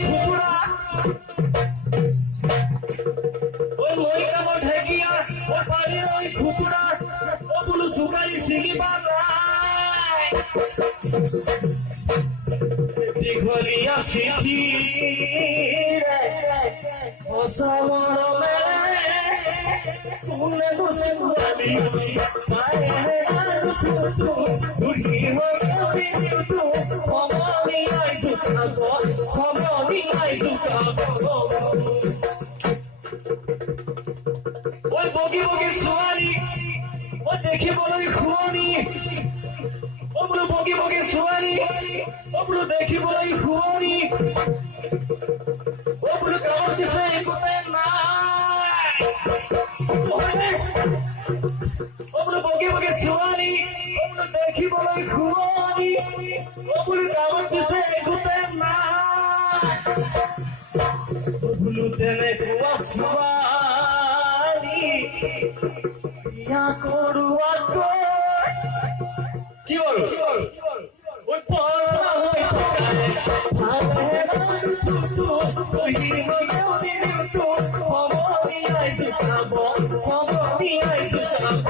কুকুৰা ঐ মই কামৰ ঢেকীয়া ঐ পাৰি ঐ কুকুৰা ও বোলো জোকাৰি ছিগিবা নাই দীঘলীয়া চিঠি সঁচা মৰমেৰে কোনে গুচি যাবি ওই বগী বগী ছোৱালী ও দেখিবলৈ শুৱনি ও বোলো বগী বগী ছোৱালী ও বোলো দেখিবলৈ শুৱনি ও বোলো কামৰ পিছে একোতে নাই ও বোলো বগী বগী ছোৱালী ও বোলো দেখিবলৈ শুৱনি ও বোলো কামৰ পিছে একোতে নাই ও বোলো তেনেকুৱা ছোৱালী বিয়া কৰোৱাকৈ কি বল ওই পড়া হই থাকে ভালে তুতু কহিব তুমি তুতু হবনি আই দুতাব হবনি আই দুতাব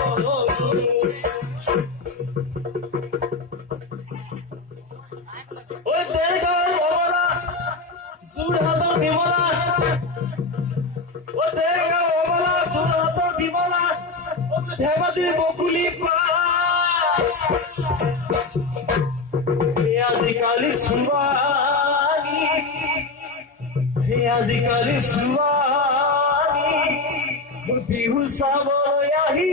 ওই দেগাঁও অমলা যোৰহাটৰ বিমলা ওই দেগাঁও অমলা যোৰহাটৰ বিমলা ধেমাজিৰ বকুলি পা আজিকালি ছোৱালী আজিকালি ছোৱালী বিহু চাবলৈ আহি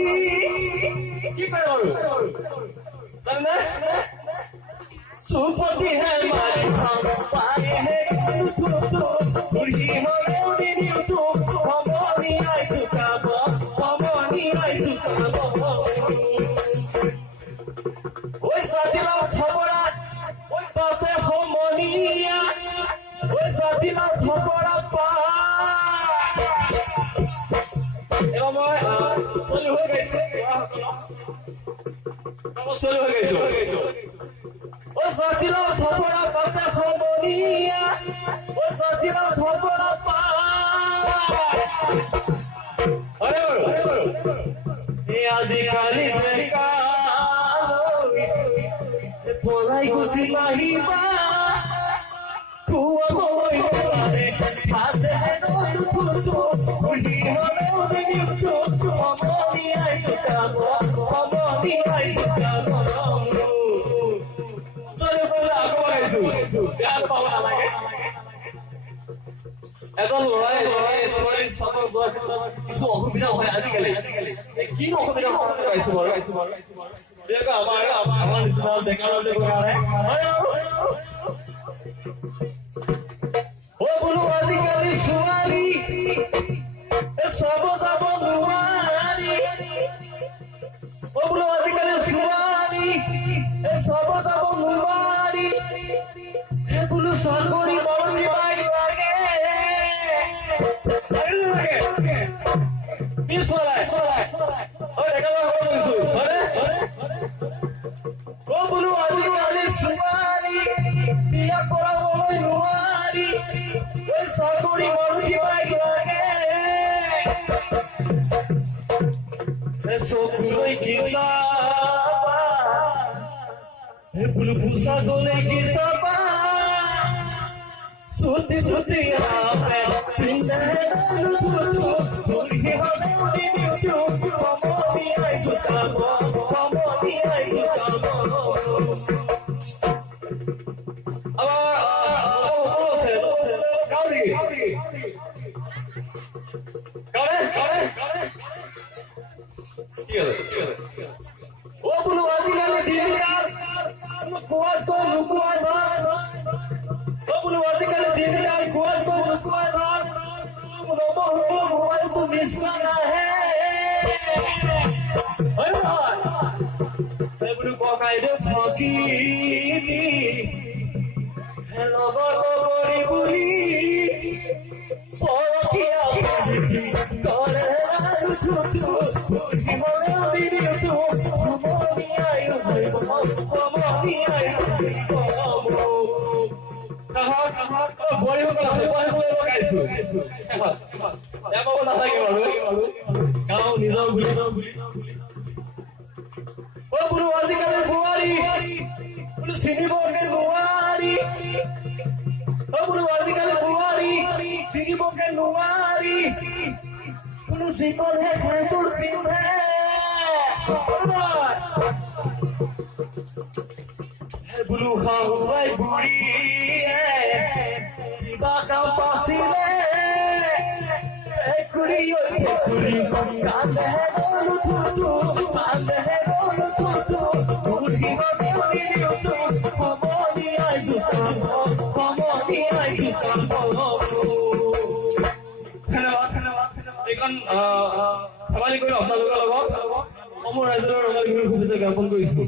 কি কৰে বাৰু জানে চুপতিহে মাৰি পাৰেহে বুঢ়ী মৰণি দিওঁতো সমনি আই দুটাব সমনি আই দুটাব ওই জাতিলাও খবৰা ওই পাতে সমনিয়া ওই জাতিলাও খবৰা পা এবাৰ মই চলি হৈ গৈছে চলি হৈ গৈছো ওই জাতিলাও খবৰা পাতে সমনিয়া ওই জাতিলাও খবৰা পা আৰে এই আজিকালি দেখা পলাই গুচি নাহিবা কুয়া মই পাৰে হাতে নতুটো উনি হলেও দিওঁতো সমনি আই দুটাব সমনি আই দুটাব চলে বলা আগবাইছো গান পাব নালাগে এজন লৰাই ছোৱালী চাবৰ যোৱাৰ ক্ষেত্ৰত কিছু অসুবিধা হয় আজিকালি কি অসুবিধা হয় পাইছো বাৰু আমাৰ নিচিনা ডেকা ল'ৰা কাৰণে ও বোলো আজিকালি ছোৱালী চাব যাব নোৱাৰি ও বোলো আজিকালি ছোৱালী চাব যাব নোৱাৰি বোলো চাকৰি বাকৰি পাই লাগে পিছ পলাই ডেকা ল'ৰা কৈছো ও বোলো আজিকালি ছোৱালী বিয়া কৰাবলৈ নোৱাৰি ওই চাকৰি বাকৰি পাই লাগে চকুলৈ কি চাবা বোলো পোছা গলে কি চাবা চুটি চুটি আপে পিন্ধে তুমি হলে উনি দিওঁতো সমনি আই দুটাব সমনি আই দুটাব ও বোলো আজিকালি দিনকাল কোৱাত কৈ লুকুৱাই ভাল ও বোলো আজিকালি দিনকাল কোৱাত কৈ লুকুৱাই ভাল মোবাইলটো নিচিনা নাহে হয় নহয় বোলো ককাইদেউ ফকিনি লগৰ লগৰী বুলি পৰকীয়া কৰে আছো বেয়া পাব নালাগে বাৰু গাঁও নিজৰ বুলি বোলো আজিকালি বোৱাৰী বোলো চিনিবগে নোৱাৰি বোলো আজিকালি বোৱাৰী চিনিবগে নোৱাৰি বোলো যিকণহে ঘৰবোৰ পিন্ধে বোলো শাহুৱাই বুঢ়ীয়ে কিবা কাম পাছিলে খুৰী কান্দে গলো থুতু কান্দে গলো থুতু বুঢ়ীব সমনি আইজু ধন্যবাদ এইখন ধেমালি কৰি আপোনালোকৰ লগত সমূহ ৰাইজৰ ৰঙালী বিহুৰ শুভেচ্ছা জ্ঞাপন কৰিছো